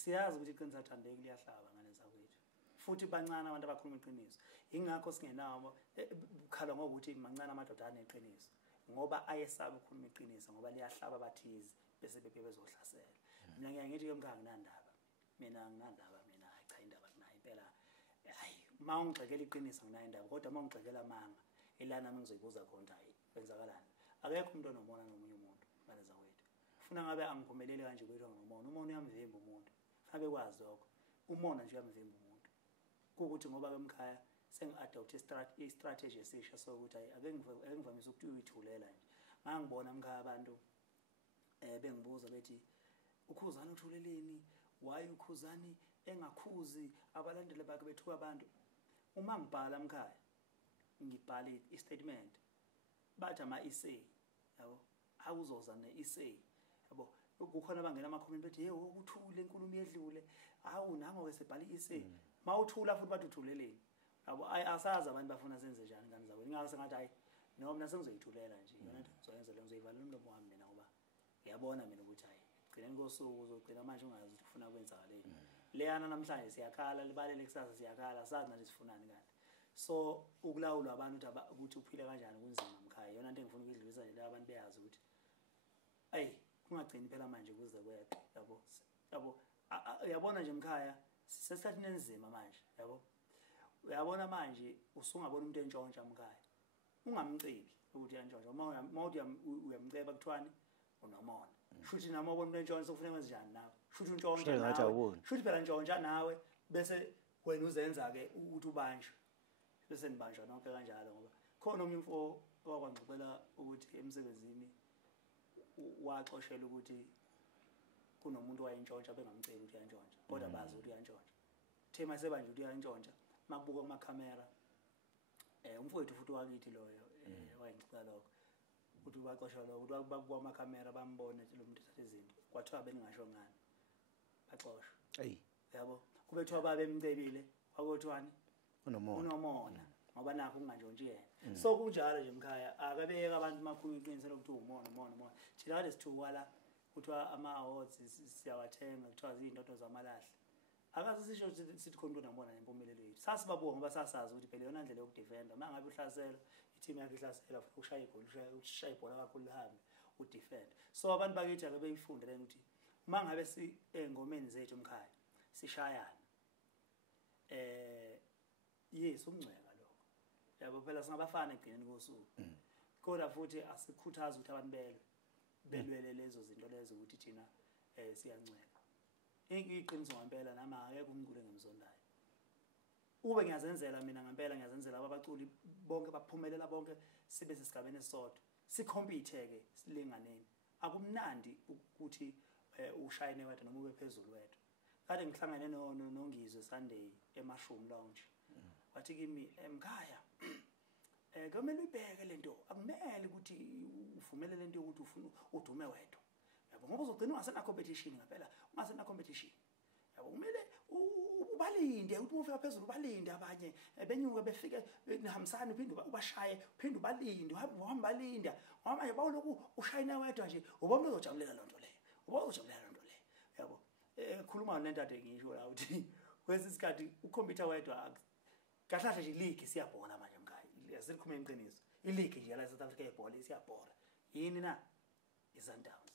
siyazi ukuthi iqiniso athandeki liyahlaba ngane zakwethu futhi bancane abantu abakhuluma iqiniso ingakho singenawo ukhala ngokuthi mancane amadoda aneqiniso ngoba ayesaba ukukhuluma iqiniso ngoba liyahlaba abathizi bese bezohlasela mina ngeke ngithi ke mkhanga nandaba mina nginandaba mina cha indaba kunayo impela hayi mawungixekela iqiniso nginayo indaba kodwa mawungixekela amanga elana nami ngizoyibuza khona hayi kwenzakalani akekho umuntu onomona nomunye umuntu ngane zakwethu ufuna ngabe angiphumelele kanje kwethu ngomona umona uyamvimba umuntu fanele bekwazi lokho umona nje uyamvimba umuntu ukuthi ngoba bemkhaya sengi-adopt i-strategy esisha sokuthi ake ngivamise ukuthi uyithulela nje ngangibona emkhaya abantu bengibuza bethi ukhuzana uthuleleni why ukhuzani engakhuzi abalandeli bakhe bethuka abantu uma ngibhala emkhaya ngibhala i-statement bathi ama-essay yabo awuzoza ne-essay yabo kukhona abangena ama-comment bethi hey ukuthule inkulumo yedlule hawu nango-ke sebhala i-essay mawuthula futhi bathi uthuleleni yabo asazi abantu bafuna senze njani ngani zakwethu ingakho sengathi hayi noma mina sengizoyithulela nje yona into ngizoyenza le ngizoyivalela umlomo wami mina ngoba ngiyabona mina ukuthi hayi gcineni kosuku uzogcina manje ungazi ukuthi ufuna kwenzakaleni leyana namhlanje siyakhala libalele kusasa siyakhala sazi manje sifunani kanti so ukulawula abantu ukuthi uphile kanjani kunzima emkhaya yona into engifuna ukuyidlulisa nje abantu beyazi ukuthi ayi kungagcini phela manje kuze kweqe yabo uyabona nje emkhaya sesikhathini enzima manje yabo uyabona manje usungabona umuntu entshontsha emkhaya ungamcibi ukuthi yantshontsha mawuthi uyamceba kuthwani unomona shuthi nami ubona umuntu entshontsha ufuna wenze njani nawe shuthi untshontsha nawe shuthi phela ntshontsha nawe bese wena uzenza ke ukuthi ubanjwe bese nibanjwa nonke kanjalo ngoba khona omnye umfo owakwanxuxela ukuthi emsebenzini waxoshela ukuthi kunomuntu wayentshontsha bengamceli ukuthi uyantshontsha kodwa bazi ukuthi uyantshontsha thema sebanje ukuthi uyantshontsha makubuka kumakhamera umfowethu futhi wakithi loyo wayengicela lokho ukuthi baxoshela lokho ukuthi bakubuka kumakhamera bambone lo muntu ethatha izinto kwathiwa beningasho ngani baxoshwa yabo kubethiwa babemcebile kwakuthwani unomona ngoba nakho kunganjontshi yena so kunjalo nje emkhaya akabeka abantu makhulu iqiniso lokuthi umona thina kade sithukala kuthiwa ama-awards siyawathenga kuthiwa ziyindodo zamalahle akaze sisho sithi khona umuntu nambona nempumelelo yethu sasibabonga ngoba sasazi ukuthi phela yona ndlela yokudefenda uma ngabe uhlasela i-team yakhe ihlasela futhi ushaya igoli ushaya ibhola kakhulu lihambe udefend so abantu bakithi ake beyifundele ukuthi uma ngabe engomeni zethu emkhaya sishayana yes ukungcweka lokho yabo phela singabafana egcineni kosuku kodwa futhi asikhuthaza ukuthi abantu belwele lezo zinto lezo ukuthi thina siyancweka iqiniso ngempela nami akekho umculi ngemzondayo ube ngiyazenzela mina ngempela ngiyazenzela abaculi bonke baphumelela bonke sibe sesigabeni esisodwa sicompete ke silinganeni akumnandi ukuthi ushayine wedwa noma ube phezulu wedwa kade ngihlangane noNgizwe Sunday eMashroom Lounge wathi kimi emkhaya kumele uyibheke lento akumele ukuthi uvumele lento ukuthi ufuna udume wedwa yabo ngoba uzogcina ungasena competition ngempela ungasena competition yabo kumele ubalinde ukuthi ufika phezulu ubalinde abanye benyuke befike nihambisana uphinde ubashaye uphinde ubalinde uhamba balinda ngoba manje bawuloko ushayina wedwa nje ubona uzojabulela lonto leyo yabo khuluma nento ade ngisho la ukuthi kwesisikhathi ukhompyutha wedwa kahlahle nje league siyabhola manje emkhaya asilikhuluma iqiniso ileague nje la South Africa yebhola siyabhola yini na iSundowns